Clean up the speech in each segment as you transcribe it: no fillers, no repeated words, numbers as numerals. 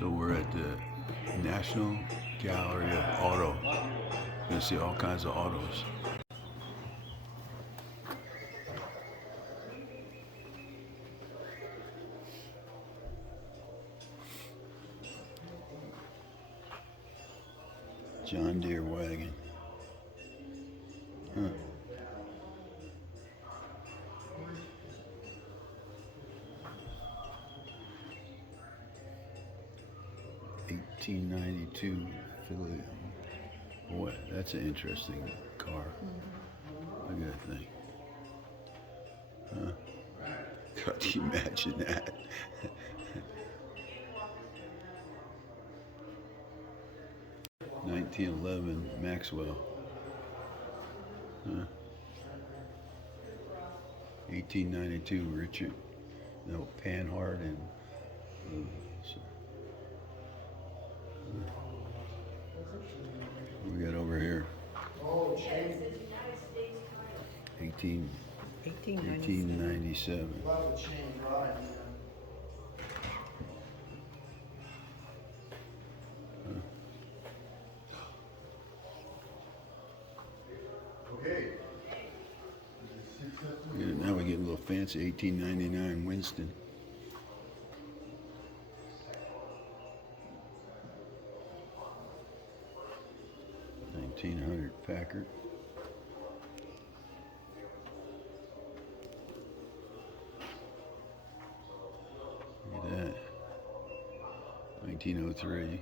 So we're at the National Gallery of Auto. You're gonna see all kinds of autos. John Deere wagon. Huh. $1892 Philly. Boy, that's an interesting car. Look at that thing. Huh? God, can you imagine that? 1911 Maxwell. Huh? 1892 Richard. No, Panhard and. We got over here. 1897. Okay. Now we get a little fancy. 1899 Winston. 1900 Packard. Look at that. 1903.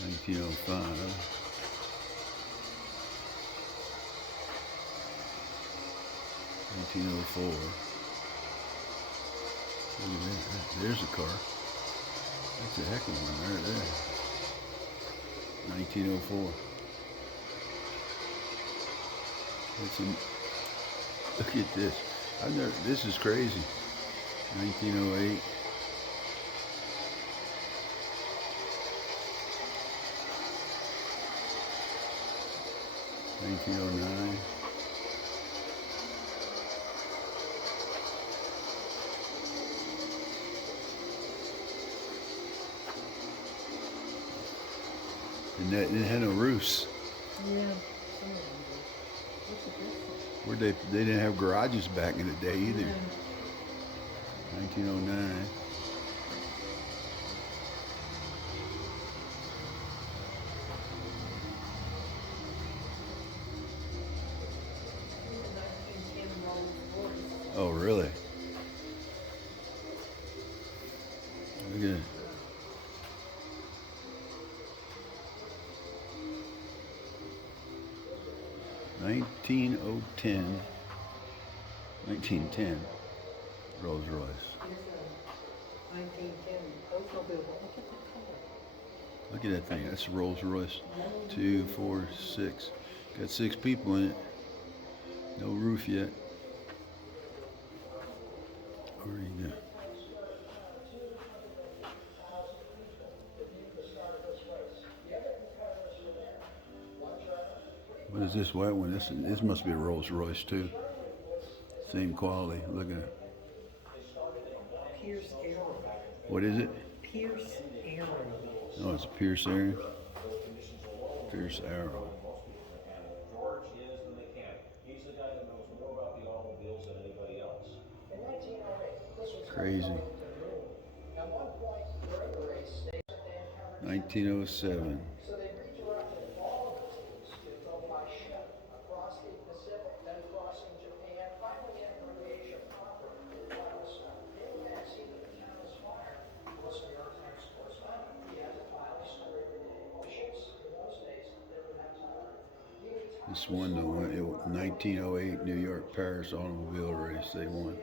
1905. 1904. Look at that. There's a car. That's a heck of one right there. 1904. Look at this. This is crazy. 1908. 1909. And that it had no roofs. Yeah. They didn't have garages back in the day either. Yeah. 1909. Oh, really? Look at it. $1910 Rolls Royce. 1910 Oldsmobile. Look at that thing. That's a Rolls Royce. 2, 4, 6. Got 6 people in it. No roof yet. Where are you going? What is this white one? This must be a Rolls Royce too. Same quality. Look at it. Pierce Arrow. What is it? Pierce Arrow. Oh, it's a Pierce Arrow. Pierce Arrow. George is the mechanic. He's the guy that knows more about the automobiles than anybody else. In 1908, this was Crazy. At one point during the race, they 1907. so they redirected all of the teams to go by ship across the Pacific, then crossing Japan, finally entering Asia proper in Vladivostok. In the backseat of the China's Fire was New York Times sportsman. He had to file a story every day. Ships in those days didn't have time. This won the 1908 New York Paris automobile race. They won.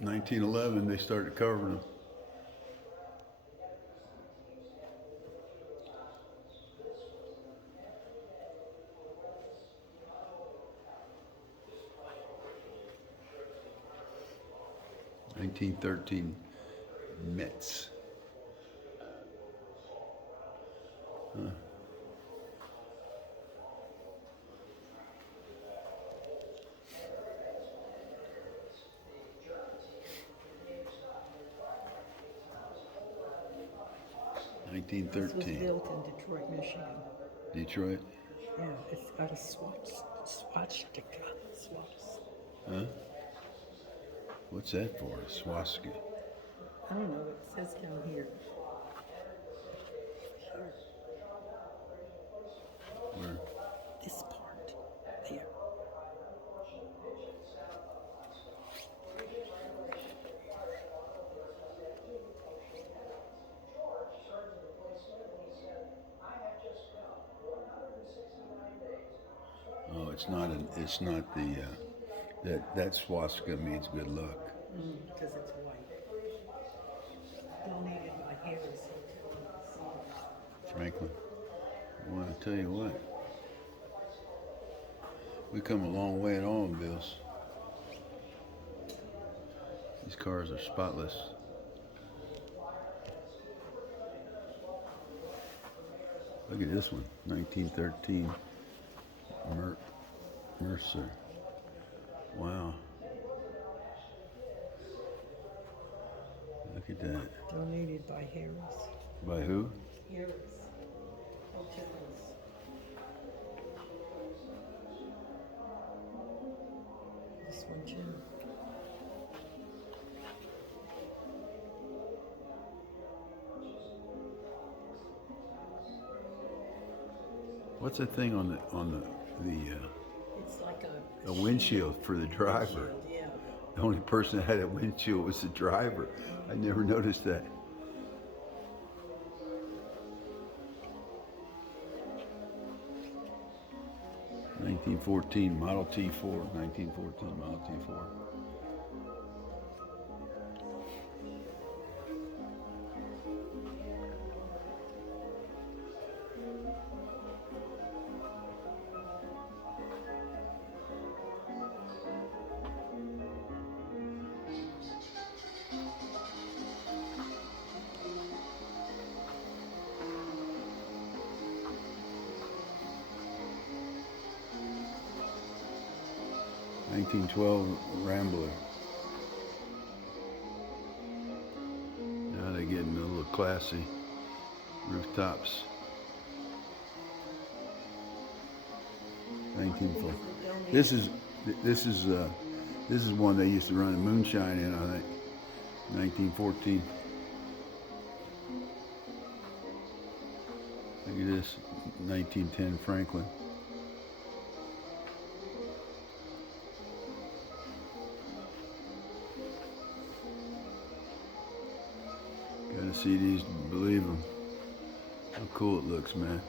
In 1911, they started covering them. $1913 Mets. Huh. This was 1913. built in Detroit, Michigan. Detroit. Yeah, it's got a swastika. Huh? What's that for? A swastika. I don't know. It says down here. Where? This part. There. Oh, it's not the, that swastika means good luck. Because it's white. Donated by Harrah Franklin. I want to tell you what. We come a long way in automobiles. These cars are spotless. Look at this one, 1913 Mercer. Wow. Look at that. Donated by Harrah. By who? Harrah's. Hotels. This one too. What's that thing on the It's like a windshield for the driver? shield, yeah. The only person that had a windshield was the driver. I never noticed that. (1914) Model T4. 1914 Model T4. (1912) Rambler. Now they're getting a little classy. Rooftops. 1940. This is one they used to run a moonshine in, I think. 1914. Look at this, 1910 Franklin. Gotta see these to believe them. How cool it looks, man.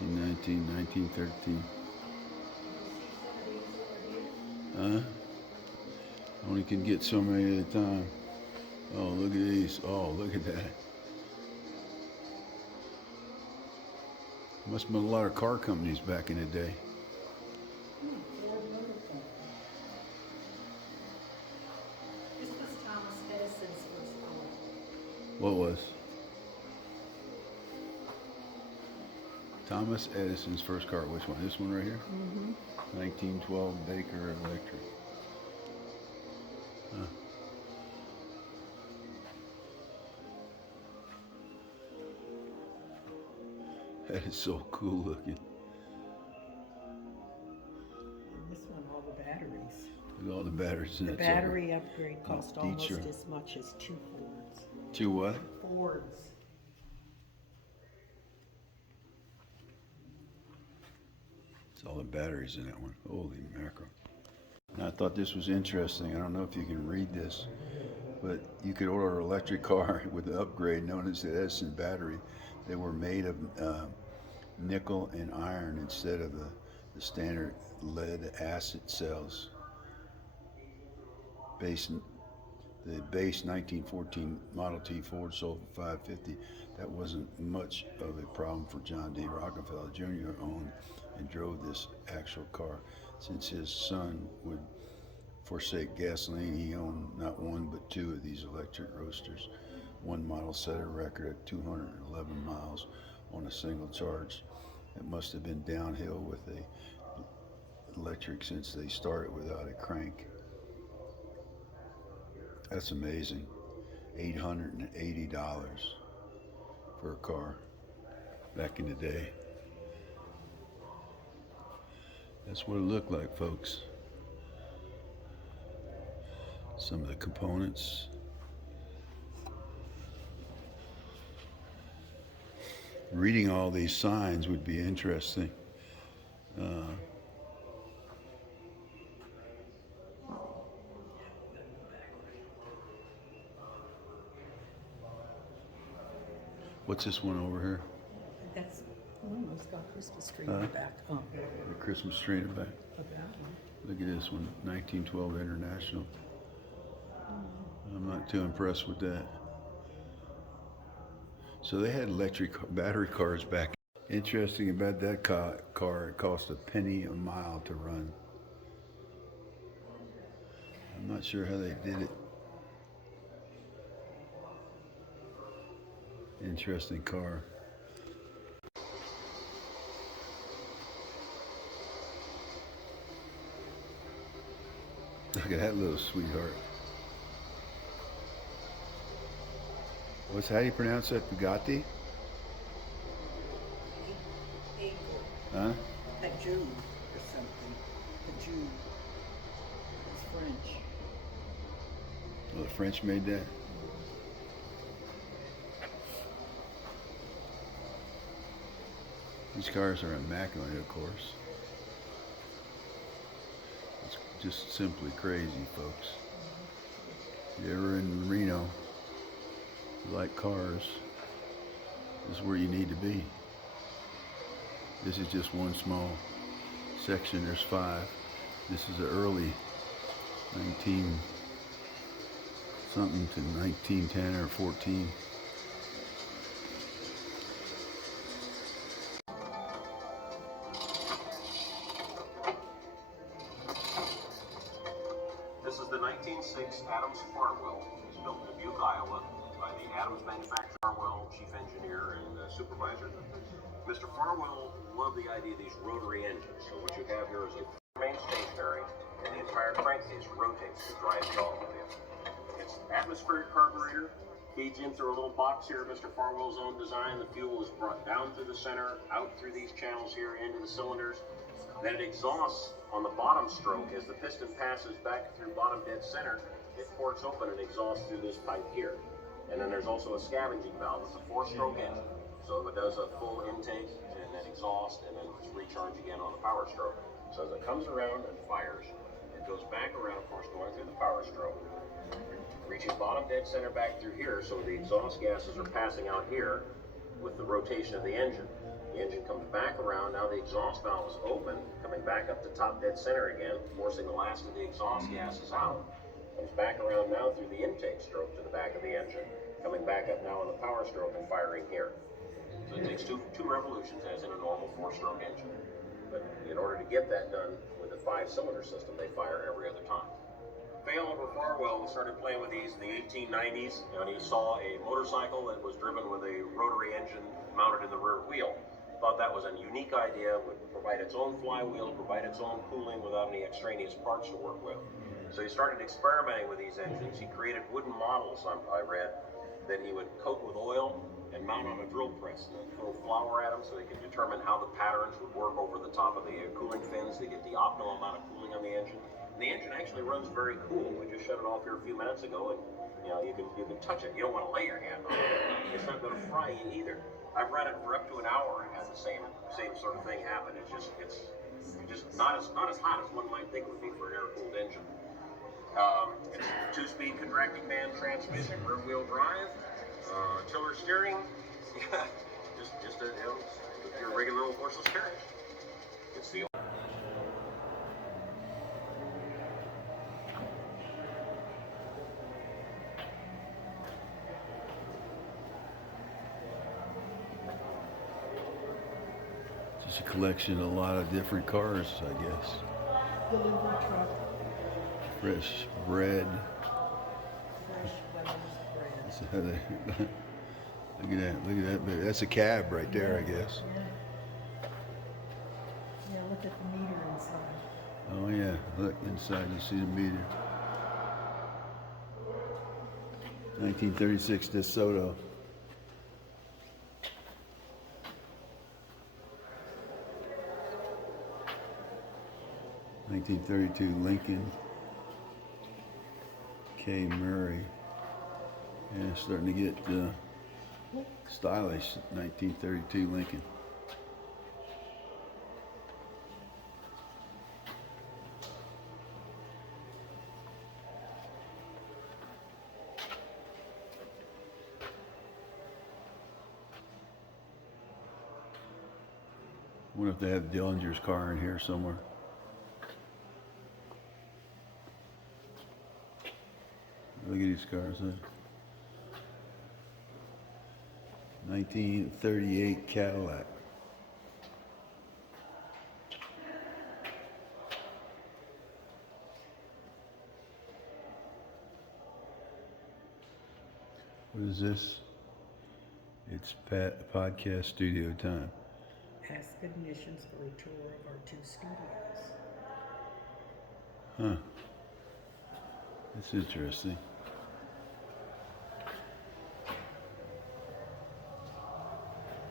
(1913). Huh? Only can get so many at a time. Oh, look at these. Oh, look at that. Must have been a lot of car companies back in the day. This was Thomas Edison's first car. What was? Thomas Edison's first car. Which one? This one right here? Mm-hmm. 1912 Baker Electric. Huh. That is so cool looking. And this one, all the batteries. Look at all the batteries in The it. battery upgrade cost almost Detroit. as much as 2 Fords. Two what? Fords. It's all the batteries in that one. Holy mackerel. Now, I thought this was interesting. I don't know if you can read this, but you could order an electric car with an upgrade known as the Edison battery. They were made of nickel and iron instead of the standard lead acid cells. The the base 1914 Model T Ford sold for $550. That wasn't much of a problem for John D. Rockefeller Jr. owned and drove this actual car. Since his son would forsake gasoline, he owned not one but two of these electric roasters. One model set a record at 211 miles on a single charge. It must have been downhill with the electric since they started without a crank. That's amazing. $880 for a car back in the day. That's what it looked like, folks. Some of the components. Reading all these signs would be interesting. What's this one over here? That's one that's got Christmas tree in the back. Oh, The Christmas tree in the back. of that one. Look at this one, 1912 International. I'm not too impressed with that. So they had electric battery cars back. Interesting about that car, it cost a penny a mile to run. I'm not sure how they did it. Interesting car. Look at that little sweetheart. How do you pronounce that? Bugatti? Huh? A Jew or something. A Jew. It's French. Well, the French made that. These cars are immaculate, of course. It's just simply crazy, folks. If you're ever in Reno, you like cars, this is where you need to be. This is just one small section. There's 5. This is the early 19 something to 1910 or 14. This is the 1906 Adams Farwell. It was built in Dubuque, Iowa, by the Adams manufacturer, Farwell, chief engineer and supervisor. Mr. Farwell loved the idea of these rotary engines. So what you have here is a main stationary, and the entire crankcase rotates to drive the automobile. It's atmospheric carburetor, feeds in through a little box here, Mr. Farwell's own design. The fuel is brought down through the center, out through these channels here, into the cylinders. Then it exhausts on the bottom stroke as the piston passes back through bottom dead center. It ports open and exhausts through this pipe here. And then there's also a scavenging valve. It's a 4-stroke engine. So it does a full intake and then exhaust and then recharge again on the power stroke. So as it comes around and fires, it goes back around, of course, going through the power stroke. Reaches bottom dead center back through here, so the exhaust gases are passing out here with the rotation of the engine. The engine comes back around, now the exhaust valve is open, coming back up to top dead center again, forcing the last of the exhaust gases out. Comes back around now through the intake stroke to the back of the engine, coming back up now on the power stroke and firing here. So it takes two revolutions as in a normal 4-stroke engine. But in order to get that done with a 5-cylinder system, they fire every other time. Failover Farwell started playing with these in the 1890s, and he saw a motorcycle that was driven with a rotary engine mounted in the rear wheel. Thought that was a unique idea, would provide its own flywheel, provide its own cooling without any extraneous parts to work with. So he started experimenting with these engines. He created wooden models, I read, that he would coat with oil and mount on a drill press and then throw flour at them so they could determine how the patterns would work over the top of the cooling fins to get the optimal amount of cooling on the engine. And the engine actually runs very cool. We just shut it off here a few minutes ago, and you can touch it. You don't want to lay your hand on it. It's not going to fry you either. I've run it for up to an hour and had the same sort of thing happen. It's just not as hot as one might think it would be for an air-cooled engine. It's 2-speed contracting band transmission, rear-wheel drive, tiller steering. Yeah, just your regular old horseless carriage. It's the It's a collection of a lot of different cars, I guess. Delivery truck, Fresh bread. fresh women's bread. That's how they- look at that, look at that baby. That's a cab right there, I guess. Yeah. Yeah, look at the meter inside. Oh yeah, look inside, you see the meter. 1936 DeSoto. (1932) Lincoln. K. Murray. Yeah, starting to get stylish. 1932 Lincoln. I wonder if they have Dillinger's car in here somewhere. Look at these cars. Huh? 1938 Cadillac. What is this? It's podcast studio time. Ask admissions for a tour of our 2 studios. Huh. That's interesting.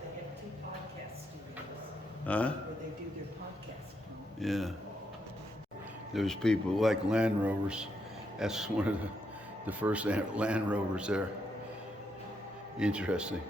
They have 2 podcast studios Huh? where they do their podcast from. Yeah. There's people like Land Rovers. That's one of the first Land Rovers there. Interesting.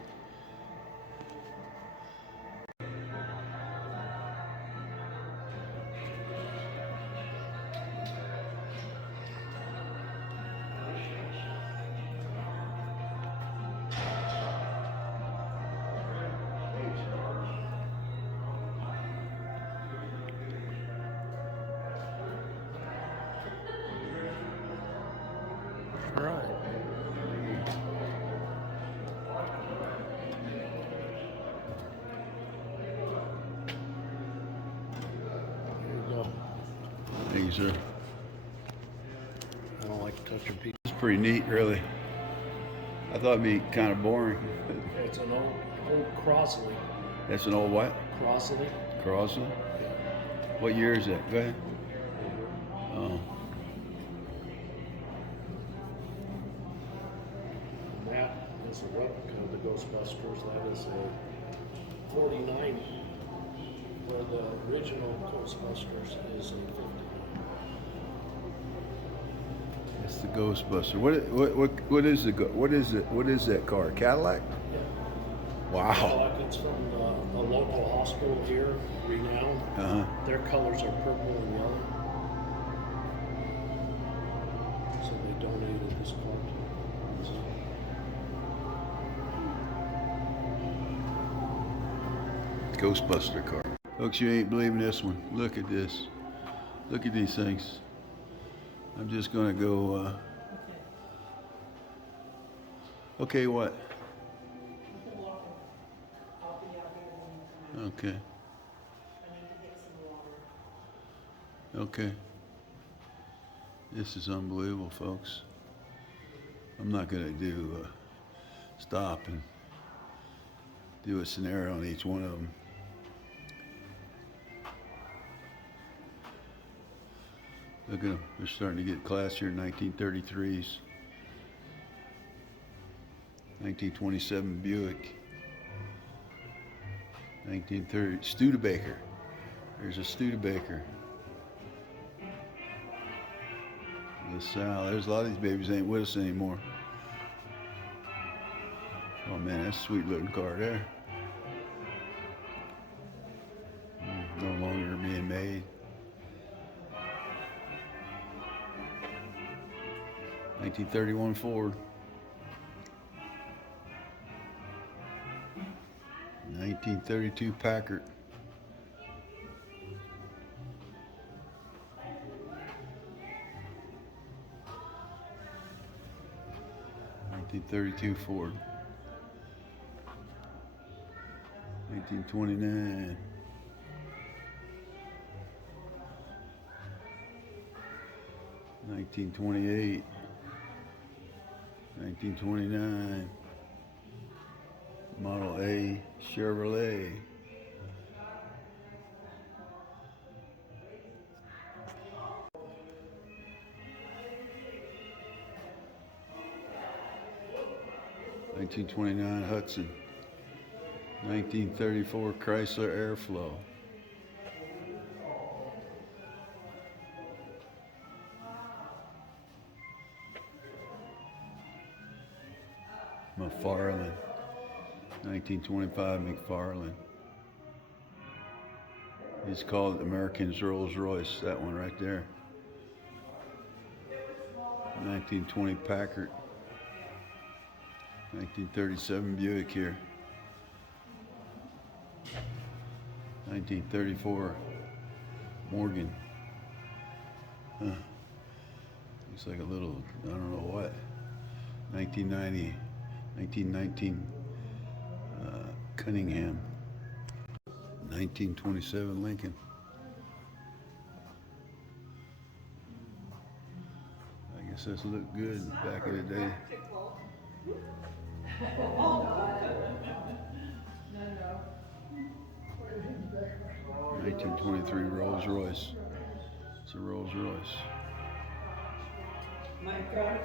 All right. There you go. Thank you, sir. I don't like touching people. It's pretty neat, really. I thought it'd be kind of boring. It's an old Crosley. That's an old what? Crosley. Crossley? What year is that? Go ahead. Oh, And that is a replica of the Ghostbusters. That is a 49, where the original Ghostbusters is a 59. it's the Ghostbuster. What is that car? Cadillac? Yeah. Wow. It's from a local hospital here, Reno. Uh huh. Their colors are purple and yellow. So they donated this car to us. Ghostbuster car. Folks, you ain't believing this one. Look at this. Look at these things. I'm just gonna go. Okay, what? I'll be out here when you come. Okay. I need to get some water. Okay. This is unbelievable, folks. I'm not gonna do stop and do a scenario on each one of them. Look at them. They're starting to get classier. 1933s. 1927 Buick. 1930 Studebaker. There's a Studebaker. LaSalle. There's a lot of these babies ain't with us anymore. Oh man, that's a sweet looking car there. No longer being made. 1931 Ford. 1932 Packard. .1932 Ford. 1929. 1928, 1929, Model A Chevrolet. (1929) Hudson, 1934 Chrysler Airflow, McFarlane, 1925 McFarlane. He's called American's Rolls Royce, that one right there. 1920 Packard, 1937 Buick here. 1934 Morgan. Looks like a little, I don't know what. 1919 Cunningham. 1927 Lincoln. I guess this looked good back in the day. 1923 Rolls Royce. It's a Rolls Royce. My God,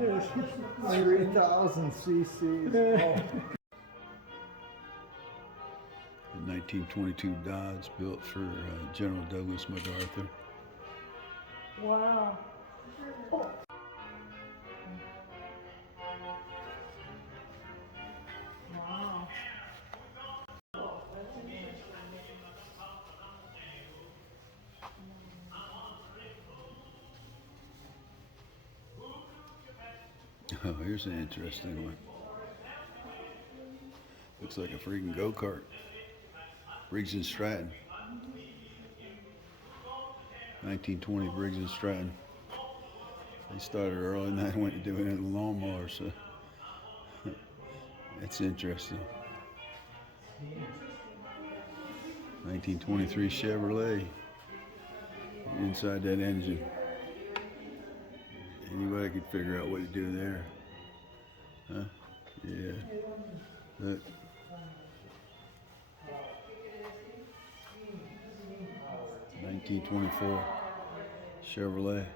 Yes, 3,000 cc's. Oh. A 1922 Dodge built for General Douglas MacArthur. Wow. Oh. Wow. 'Oh, here's an interesting one. Looks like a freaking go-kart. Briggs and Stratton. 1920 Briggs and Stratton. They started early and I went to do it in a lawnmower, so that's interesting. 1923 Chevrolet. Inside that engine. Anybody could figure out what to do there. Huh? Yeah. Look. (1924) Chevrolet.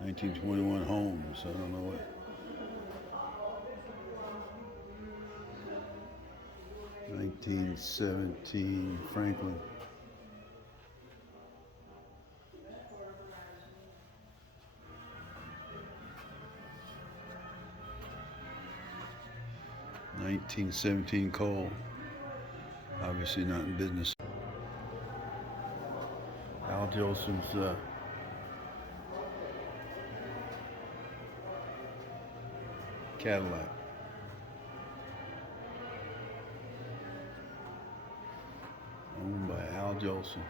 (1921) Holmes. I don't know what. 1917 Franklin. 1917 Cole. Obviously not in business. Al Jolson's Cadillac. Owned by Al Jolson.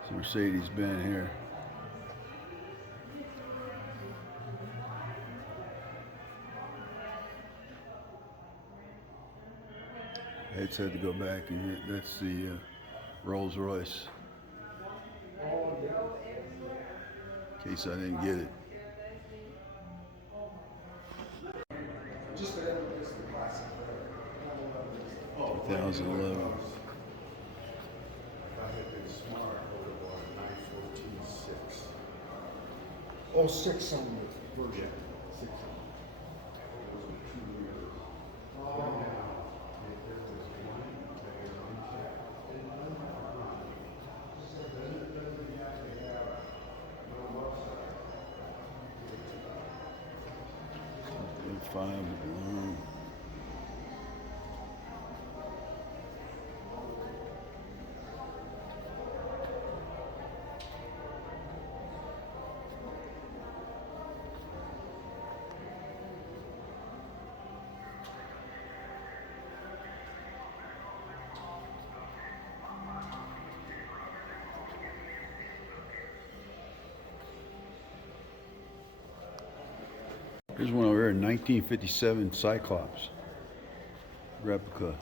It's a Mercedes-Benz here. I just had to go back and that's the Rolls Royce. In case I didn't get it. Just the classic. 2011. If I had been smart, I would have bought a 914.6. Oh, 6 on the version. 6 on. 5 long. Here's one over here, 1957 Cyclops replica.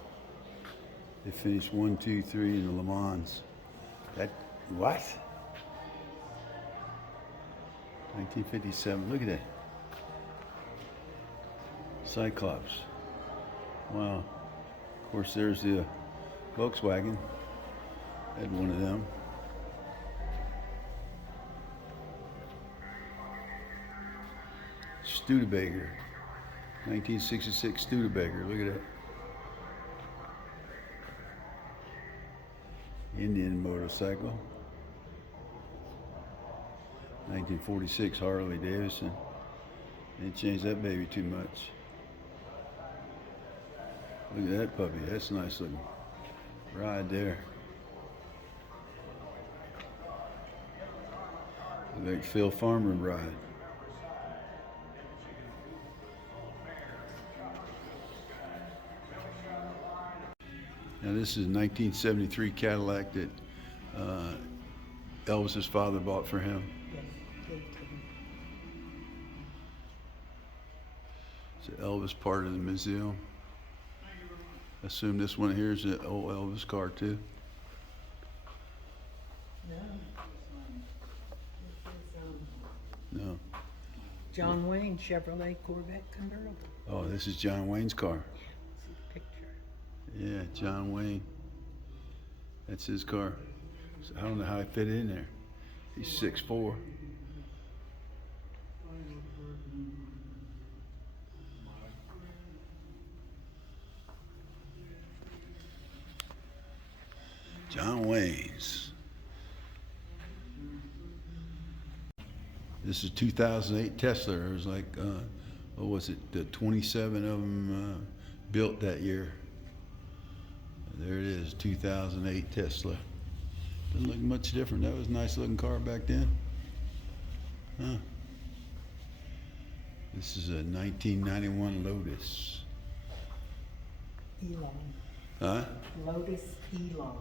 They finished 1, 2, 3 in the Le Mans. That, what? 1957, look at that. Cyclops. Wow. Of course, there's the Volkswagen. Had one of them. Studebaker. 1966 Studebaker. Look at that. Indian motorcycle. 1946 Harley Davidson. Didn't change that baby too much. Look at that puppy. That's a nice looking ride there. Look like Phil Farmer ride. Now this is a 1973 Cadillac that Elvis's father bought for him. Yes, gave to him. It's an Elvis part of the museum. I assume this one here is an old Elvis car too. No. This is No. John Wayne Chevrolet Corvette convertible. Oh, this is John Wayne's car. See the picture. Yeah, John Wayne. That's his car. So I don't know how he fit in there. He's 6'4". John Wayne's. This is 2008 Tesla. There was like, what was it, 27 of them built that year. There it is, 2008 Tesla. Doesn't look much different. That was a nice looking car back then. Huh. This is a 1991 Lotus. Elon. Huh? Lotus Elon.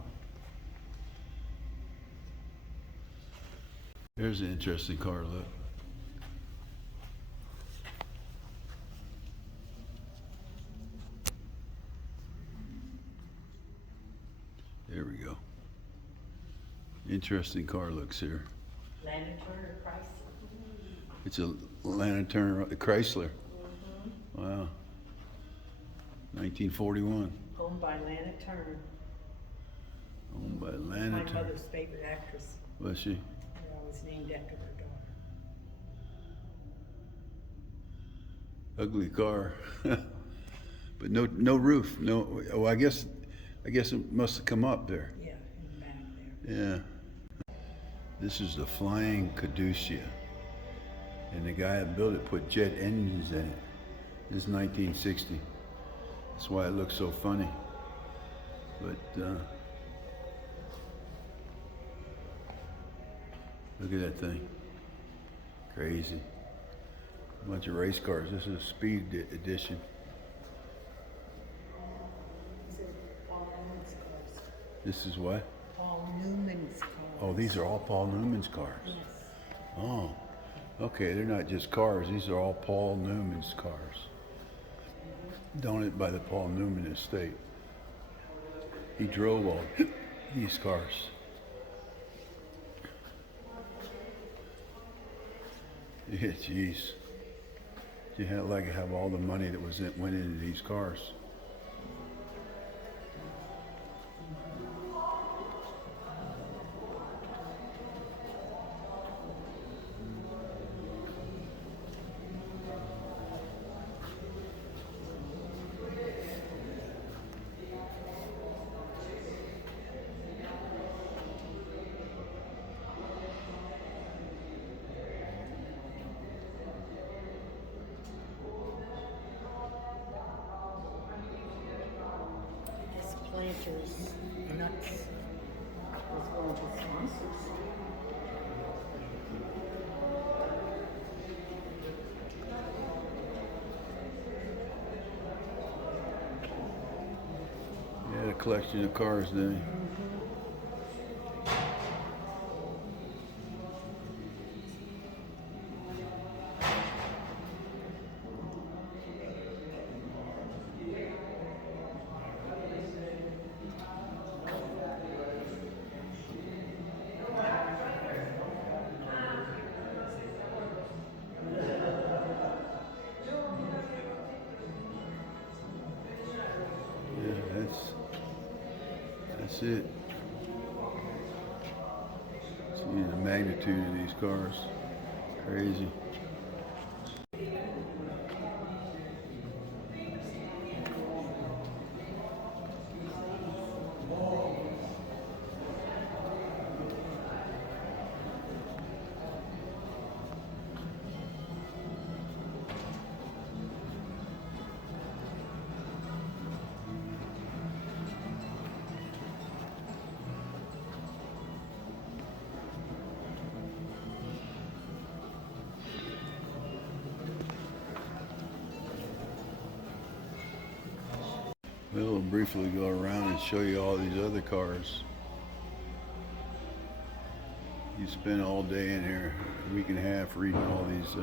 There's an interesting car, look. There we go. Interesting car looks here. Landon Turner Chrysler. It's a Landon Turner Chrysler. Wow. 1941. Owned by Lana Turner. Owned by My Landon Turner. mother's favorite actress. Was she? I was named after her daughter. Ugly car. But no roof. No. Oh, I guess it must have come up there. Yeah, in the back there. Yeah. This is the Flying Caduceus. And the guy that built it put jet engines in it. This is 1960. That's why it looks so funny. But look at that thing. Crazy. A bunch of race cars. This is a speed edition. These are Paul Newman's cars. This is what? Paul Newman's cars. Oh, these are all Paul Newman's cars. Yes. Oh, okay. They're not just cars. These are all Paul Newman's cars. Donated by the Paul Newman estate. He drove all these cars. Yeah, jeez. You had like have all the money that went into these cars. furniture's nuts. Was one of his sponsors. He had a collection of cars, didn't he? Yeah, that's it. See the magnitude of these cars. Crazy. We'll briefly go around and show you all these other cars. You spend all day in here, a week and a half, reading all these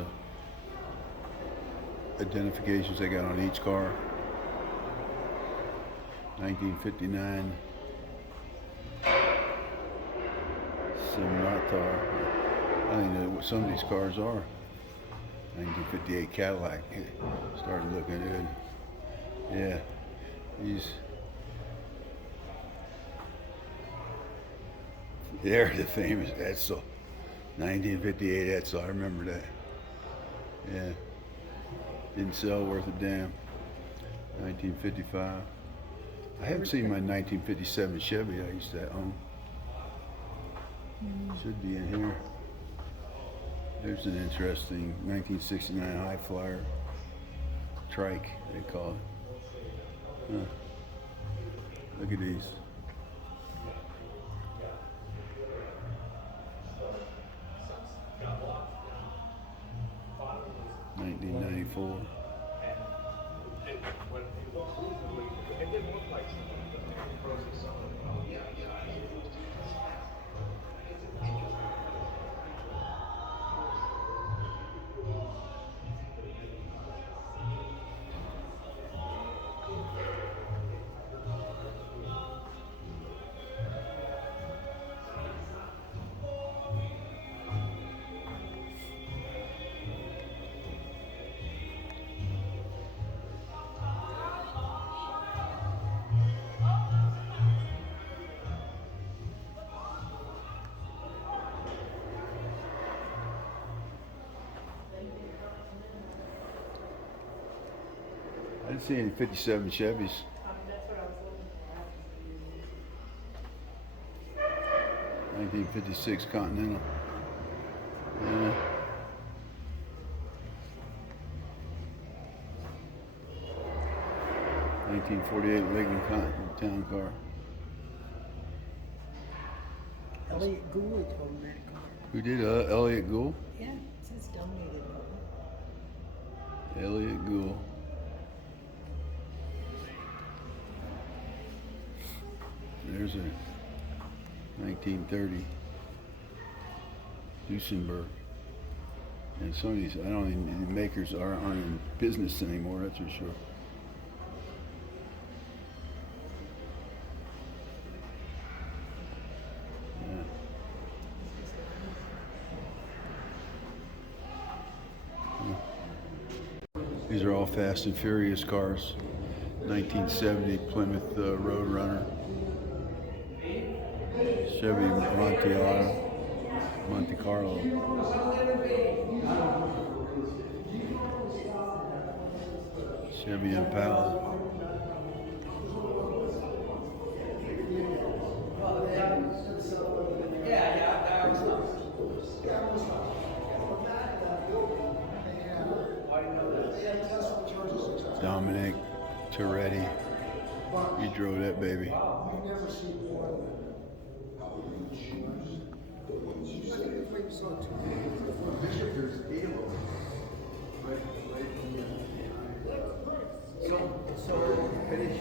identifications they got on each car. 1959 Sonata. I don't even know what some of these cars are. 1958 Cadillac. Started looking good. Yeah. They're the famous Edsel. 1958 Edsel, I remember that. Yeah. Didn't sell worth a damn. 1955. I haven't seen my 1957 Chevy I used to own. Should be in here. There's an interesting 1969 High Flyer. Trike, they call it. Huh. Look at these. $1994. I didn't see any 57 Chevys. 1956 Continental. Yeah. $1948 Lincoln Town Car. Elliot Gould owned that car. Who did Elliot Gould? Yeah, it says donated. Elliot Gould. There's a 1930 Duesenberg. And some of these, I don't even, the makers aren't in business anymore, that's for sure. Yeah. These are all Fast and Furious cars. 1970 Plymouth Roadrunner. Chevy Monte Carlo. Chevy Impala. Dominic Toretti. He drove that baby. I've never seen one. I think maybe saw two. Bishop, there's 8 of them. Right, So finish